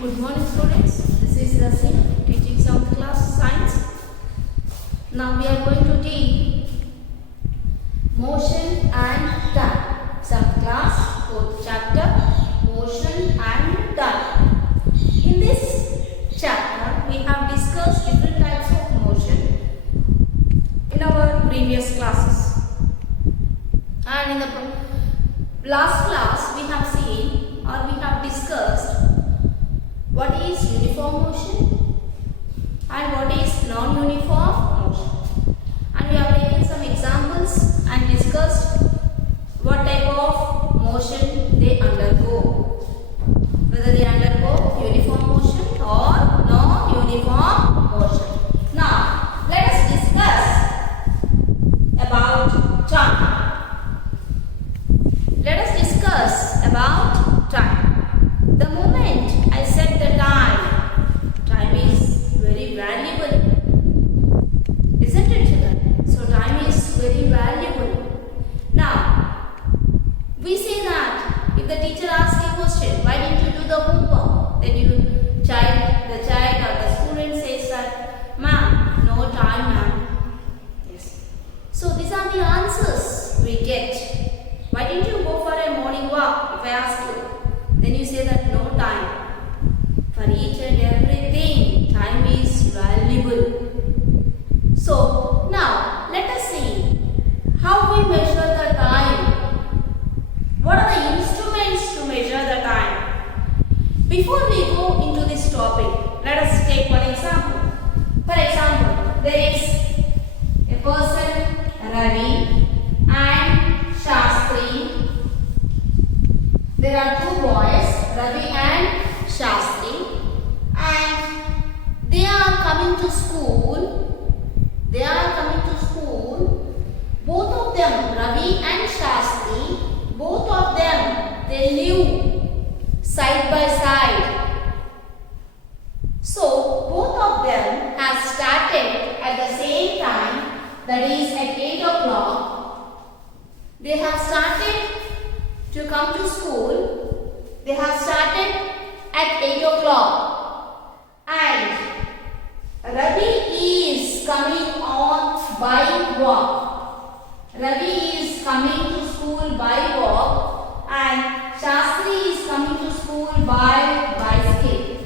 Good morning students, this is Rajiya teaching 7th class science. Now we are going to teach motion and time. 7th class 4th chapter motion and time. In this chapter we have discussed different types of motion in our previous classes. And in the last class we have seen or we have discussed what is uniform motion and what is non-uniform motion, and we have taken some examples and discussed what type of motion they undergo, whether they undergo uniform motion or non-uniform motion. Now let us discuss about time. Let us discuss about time. The moment I set the time is very valuable, isn't it children? So time is very valuable. Now, we say that if the teacher asks a question, why didn't you do the homework? Then the child or the student says that, ma'am, no time ma'am. Yes. So these are the answers we get. Why didn't you go for a morning walk if I ask you? Then you say that no time. For each and everything, time is valuable. So now let us see how we measure the time. What are the instruments to measure the time? Before we go into this topic, let us take one example. For example, there is a person Ravi and Shastri. There are two boys, Ravi and Shastri, and they are coming to school. Both of them, Ravi and Shastri, both of them, they live side by side. So both of them have started at the same time, that is at 8 o'clock. They have started to come to school. They have started at 8 o'clock, and Ravi is coming on by walk. Ravi is coming to school by walk, and Shastri is coming to school by bicycle.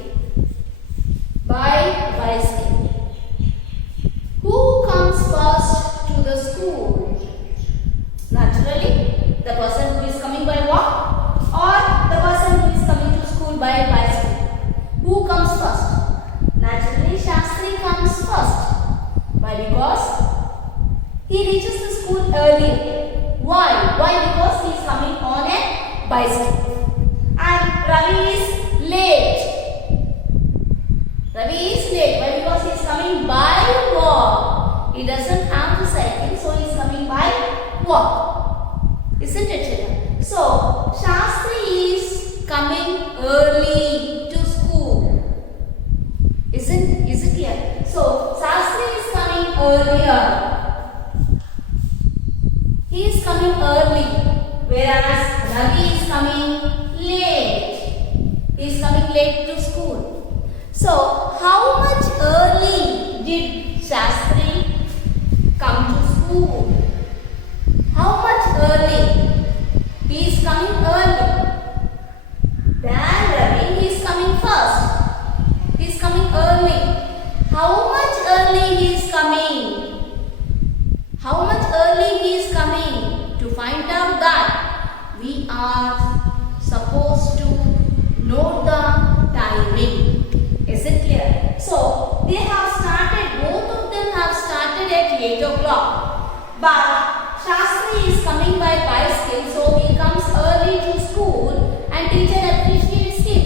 Who comes first to the school? Naturally, the person who is coming by walk or the person who is coming to school by bicycle. Who comes first? Naturally, Shastri comes first. Why? Because he reaches the school early. Why? Because he is coming on a bicycle. And Ravi is late. Why? Because he is coming by walk. He doesn't have to cycle, so he is coming by walk. Isn't it, children? So, Shastri is coming early to school. Is it clear? So, Shastri is coming earlier. He is coming early, whereas Ravi is coming late. He is coming late to school. So, how much early did Shastri come to school? How much early? He is coming early. Then Ravi, he is coming first. He is coming early. How much early he is coming? How much early he is coming? To find out that, we are supposed to note the timing. Is it clear? So, they have started, both of them have started at 8 o'clock. But Shastri is coming by bicycle, so he comes early to school and teacher appreciates him.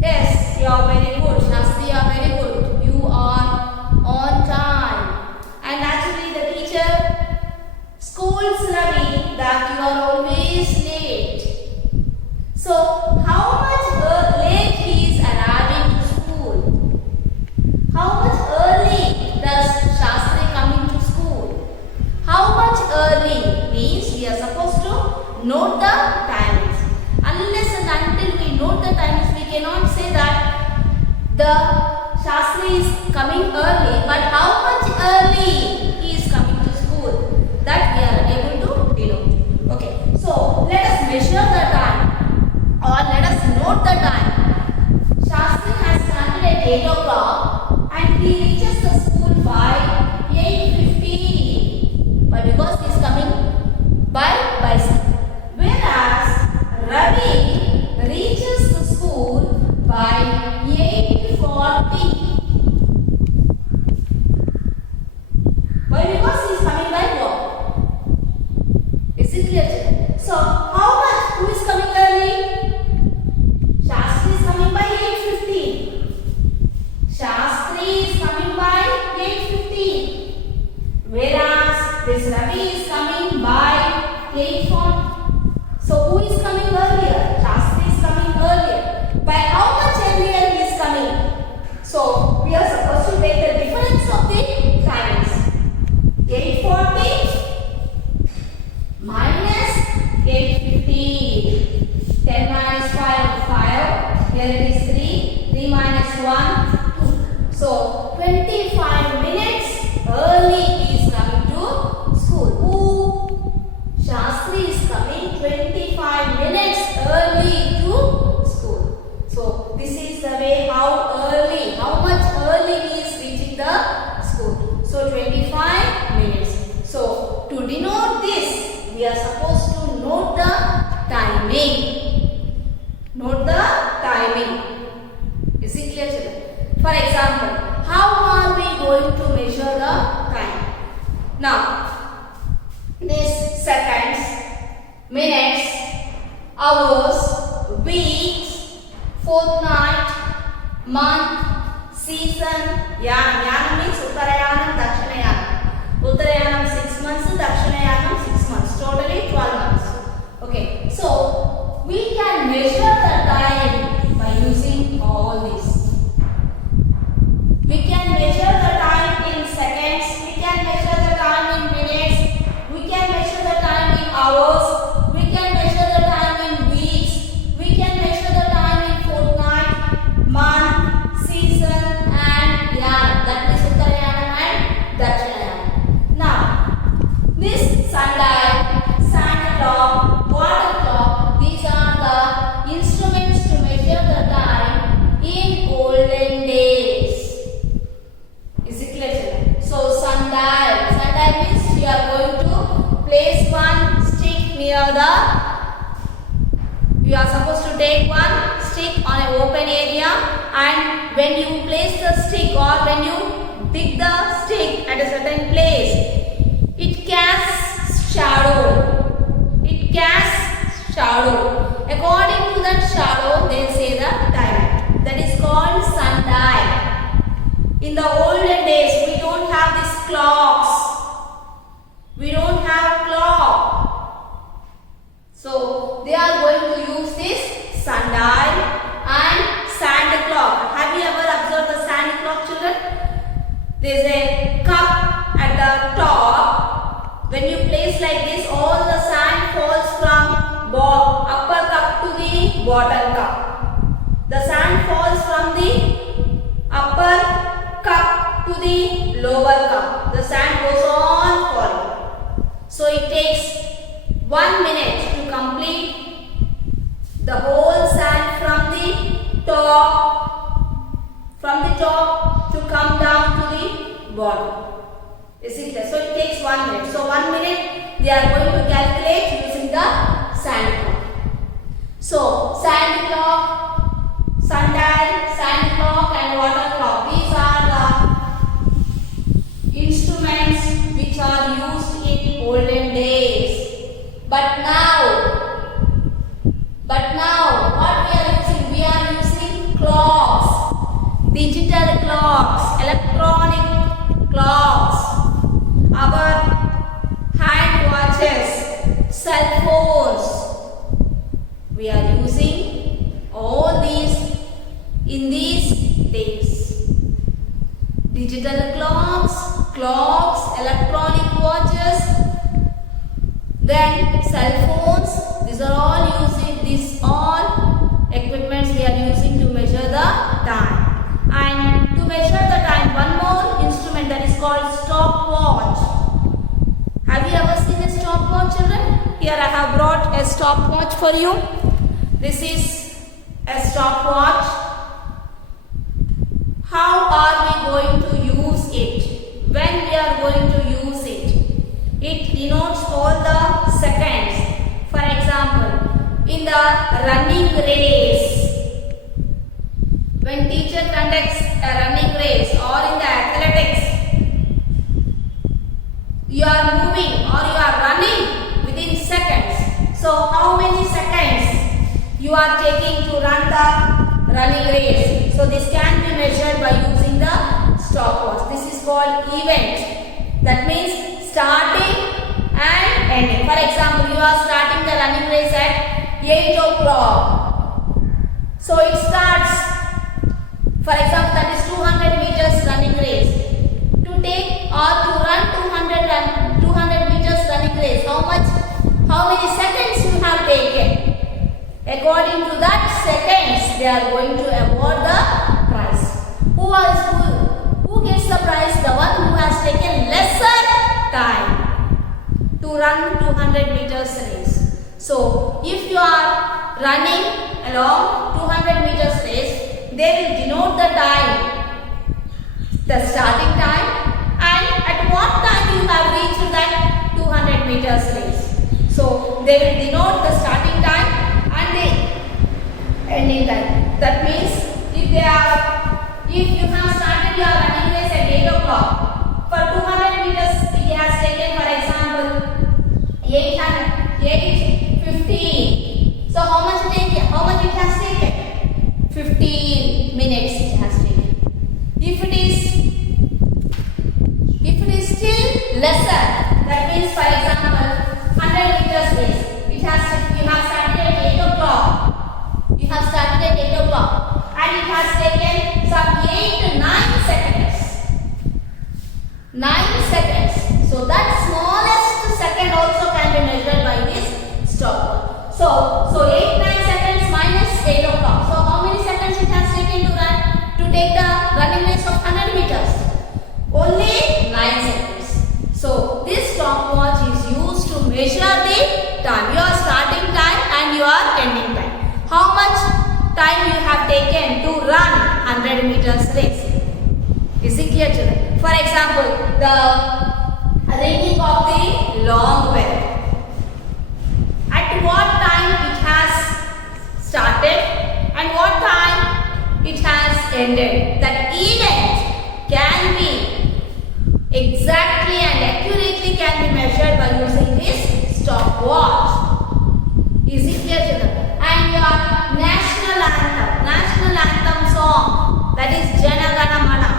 Yes, you are very good. Shastri, you are very good. You are on time. And actually the teacher scolds Ravi that you are always late. So, how much late he is arriving to school? How much early does Shastri come into school? How much early means we are supposed to note the timings. Unless and until we note the timings, we cannot say that the Shastri is coming early, but how much early he is coming to school? That we are unable to denote. Okay, so let us measure the time or let us note the time. Shastri has started at 8 o'clock and he reaches the school by 8:15. But because he is coming by bicycle. Whereas Ravi reaches the school by 8:40. Why? Because he is coming by walk. Is it clear? So, how much? Who is coming early? Shastri is coming by 8:15. Shastri is coming by 8:15. Whereas this Ravi is coming by 8:40. So, who is coming earlier? Shastri is coming earlier. By how much earlier he is coming? So, we are supposed to take the difference of the times. 8:40 minus 8:15. 10 minus 5, 5. Here it is 3. 3 minus 1, 2. So, 25 minutes early he is coming to school. Who? Shastri is coming 25 minutes early to school. So, this is the way how much early he is reaching the school. So, 25 minutes. So, to denote this, we are supposed to note the timing. Note the timing. Is it clear, children? For example, how are we going to measure the time? Now, this seconds, minutes, hours, weeks, fortnight, month, season. Yanam means Uttarayanam, Dakshinayanam. Uttarayanam 6 months, Dakshinayanam 6 months. Totally 12 months. Okay. So, we can measure the time by using all these. We can measure the time in seconds. We can measure the time in minutes. We can measure the time in hours. We can measure the time in weeks. We can measure the time in fortnight, month, season and yanam. That is Uttarayanam and Dakshinayanam. Now, this sundial, sand clock, water clock, these are the instruments to measure the time in olden days. Is it clear, children? So, sundial. Sundial means you are going to place one stick near the. You are supposed to take one stick on an open area, and when you place the stick or when you dig the stick at a certain place, it casts shadow. It casts shadow. According to that shadow, they say the time. That is called sundial. In the olden days, we don't have these clocks. We don't have clock. So, they are going to use this sundial and sand clock. Have you ever observed the sand clock, children? There is a cup at the top. When you place like this, all the sand falls from upper cup to the bottom cup. The sand falls from the upper cup to the lower cup. The sand goes on falling. So it takes 1 minute to complete the whole sand from the top to come down to the bottom. Is it clear? So it takes 1 minute. So 1 minute they are going to calculate using the sand clock. So sand clock, sundial, sand clock and water clock. These are the instruments which are used in olden days. But now what we are using? We are using clocks, digital clocks, electronic clocks, our hand watches, cell phones. We are using all these in these days. Digital clocks, electronic watches, then cell phones. These are all using, these all equipments we are using to measure the time. measure the time, one more instrument that is called stopwatch. Have you ever seen a stopwatch, children? Here I have brought a stopwatch for you. This is a stopwatch. How are we going to use it? When we are going to use it? It denotes all the seconds. For example, in the running race, when teacher conducts a running race, or in the athletics, you are moving or you are running within seconds. So how many seconds you are taking to run the running race? So this can be measured by using the stopwatch. This is called event. That means starting and ending. For example, you are starting the running race at 8 o'clock. So it starts. For example, that is 200 meters running race. To take or to run 200 meters running race, how many seconds you have taken? According to that seconds, they are going to award the prize. Who gets the prize? The one who has taken lesser time to run 200 meters race. So, if you are running along 200 meters race, they will denote the time, the starting time, and at what time you have reached that 200 meters race. So they will denote the starting time and the ending time. That means if you have started your running race at 8 o'clock, for 200 meters it has taken, for example, 8:15. So how much it has taken? 15 minutes it has taken. If it is still lesser, that means, for example, 100 meters race, you have started at 8 o'clock. You have started at 8 o'clock and it has taken some 8 to 9 seconds. 9 seconds. So that smallest second also can be measured by this stopwatch. So 8-9 seconds minus 8 o'clock. So how many seconds it has taken to take the running race of 100 meters? Only 9 seconds. So this stopwatch is used to measure the time, your starting time and your ending time. How much time you have taken to run 100 meters race? Is it clear, children? For example, the ringing of the long bell. At what time it has started and what time it has ended. That event can be exactly and accurately can be measured by using this stopwatch. Is it clear, children? And your national anthem song, that is Jana Gana Mana.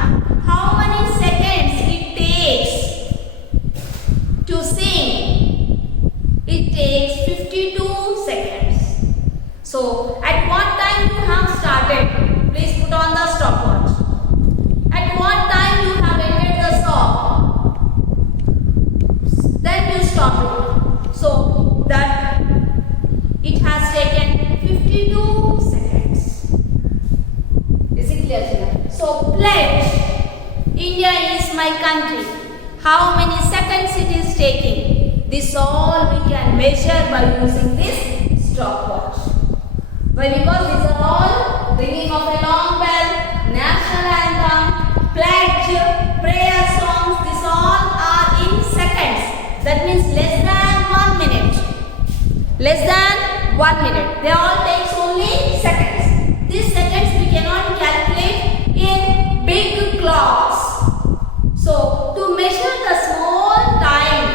How many seconds it takes to sing? It takes 52 seconds. So, at what time you have started? Please put on the stopwatch. At what time you have ended the song? Then you stop it. So, that it has taken 52 seconds. Is it clear, children? So, pledge. India is my country. How many seconds it is taking? This all we can measure by using this stopwatch. Why? Because these are all ringing of a long bell, national anthem, pledge, prayer songs. These all are in seconds. That means less than 1 minute. Less than 1 minute. They all takes only seconds. These seconds we cannot calculate in big clocks. So to measure the small time,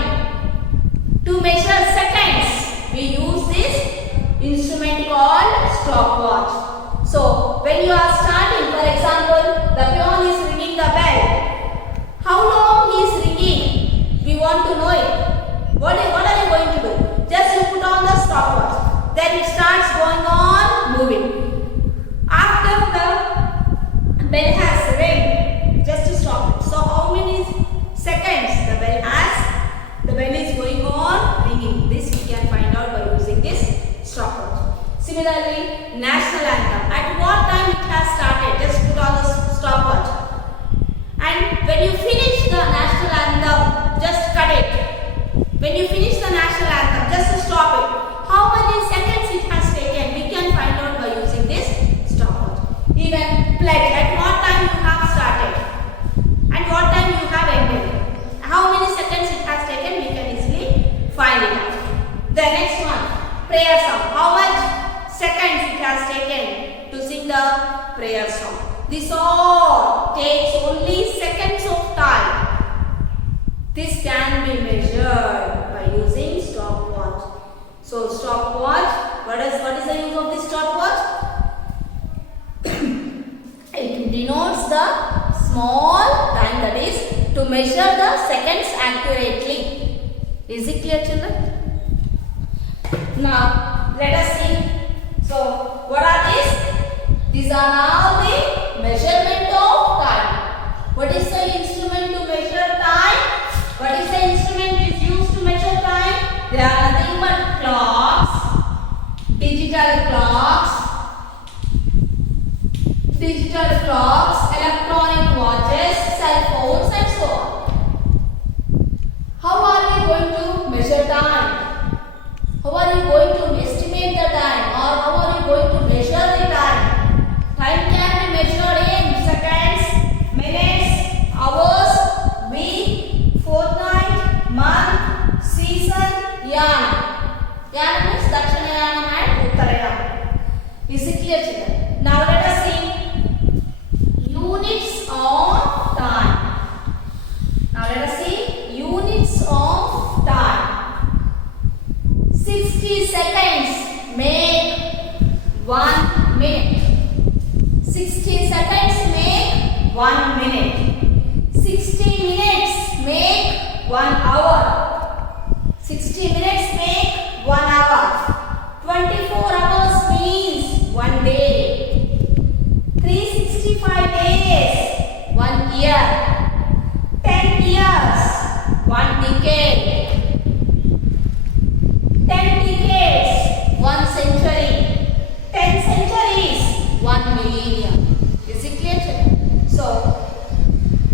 to measure seconds, we use this instrument called stopwatch. So when you are starting, for example, the peon is ringing the bell. How long he is ringing? We want to know it. What are you going to do? Just you put on the stopwatch. Then it starts going on moving. After the bell has ring, just to stop it. So how many seconds the bell has? The bell is going on ringing. This we can find out by using this stopwatch. Similarly, national anthem. At what time it has started? Just put on the stopwatch. 10 minutes. How many seconds it has taken, we can easily find it out. The next one, prayer song. How much seconds it has taken to sing the prayer song? This all takes only seconds of time. This can be measured by using stopwatch. So stopwatch, what is the use of this stopwatch? It denotes the small time, that is to measure the seconds accurately. Is it clear, children? Now let us see. So what are these? These are now the measurement of time. What is the instrument to measure time? What is the instrument is used to measure time? They are nothing but clocks, digital clocks, electronic watches, cell phones and so on. How are we going to measure time? How are you going to estimate the time, or how are you going to measure the time? Time can be measured in seconds, minutes, hours, week, fortnight, month, season, yan. Yan means Dakshinayana and Uttarayana. Is it clear, children? Now let us see units of time. Now let us see units of time. 60 seconds make 1 minute. 60 seconds make 1 minute. 60 minutes make 1 hour. 60 minutes make 1 hour. 24 hours means 1 day. 365 days, 1 year. 10 years, 1 decade. 10 decades, 1 century. 10 centuries, 1 millennium. Is it clear? So,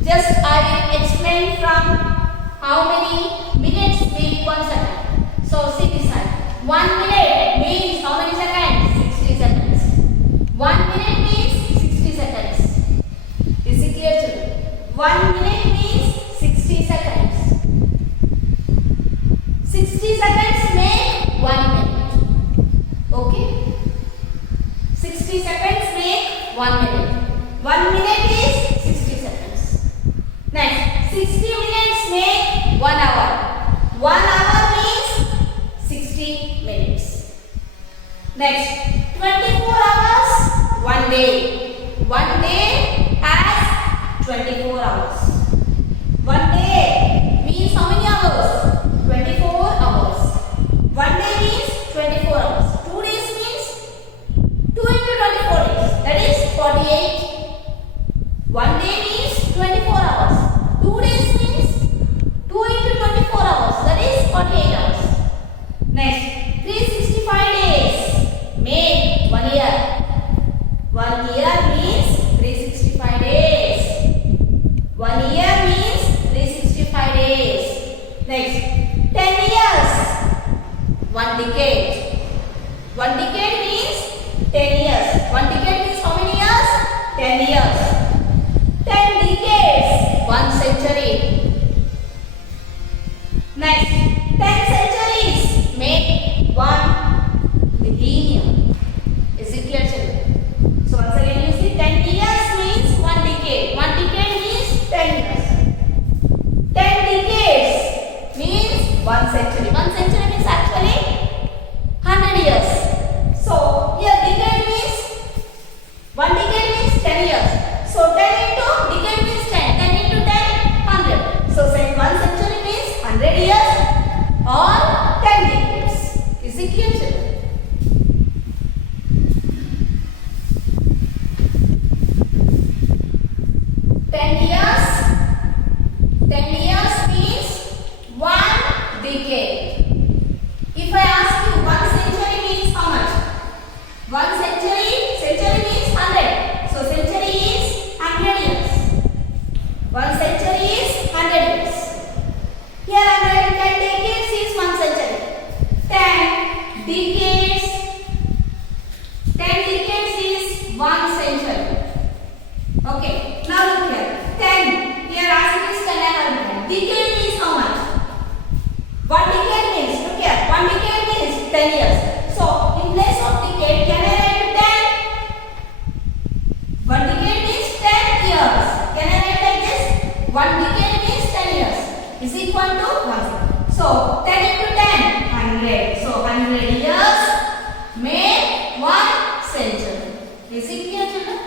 just I will explain from how many minutes make 1 second. So, see this side. 1 minute means how many seconds? 60 seconds. 1 minute means 60 seconds. Is it clear, children? 1 minute means 60 seconds. 60 seconds make 1 minute. Okay? 60 seconds make 1 minute. 1 minute is 60 seconds. Next, 60 minutes make 1 hour. 1 hour means 60 minutes. Next, 24 hours, 1 day. 1 day has 24 hours. 1 day means how many hours? 24 hours. 1 day means 24 hours. 2 days means 2 into 24 days. That is 48. 1 day means 24 hours. 2 days means 2 into 24 hours. That is 48 hours. Next, 365 days make 1 year. 1 year means 365 days. 1 year means 365 days. Next, 10 years, 1 decade. 1 decade means 10 years. 1 decade means how many years? 10 years. 10 decades, 1 century. Next, 10 centuries make 1 millennium. Is it clear, children? So once again you see 10 years means 1 decade. 1 decade means 10 years. 10 decades means 1 century. 1 century means actually 100 years. So here decade means 1 decade means 10 years. So 1 decade means 10 years is equal to 1. So 10 into 10, 100. So 100 years make 1 century. Is it clear, children?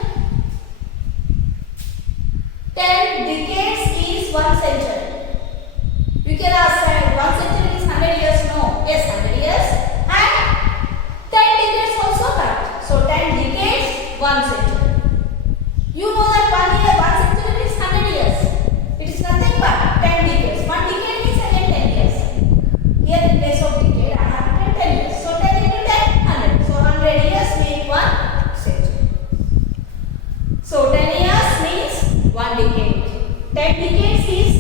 10 decades is 1 century. You can ask that 1 century is 100 years. No. Yes, 100 years. And 10 decades also correct. So 10 decades, 1 century. You know that 1 year, 1 century is 100 years. It is nothing but 10 decades. 1 decade means again 10 years. Here in place of decade, I have written 10 years. So 10 into 10, 100. So 100 years make 1 century. So 10 years means 1 decade. 10 decades is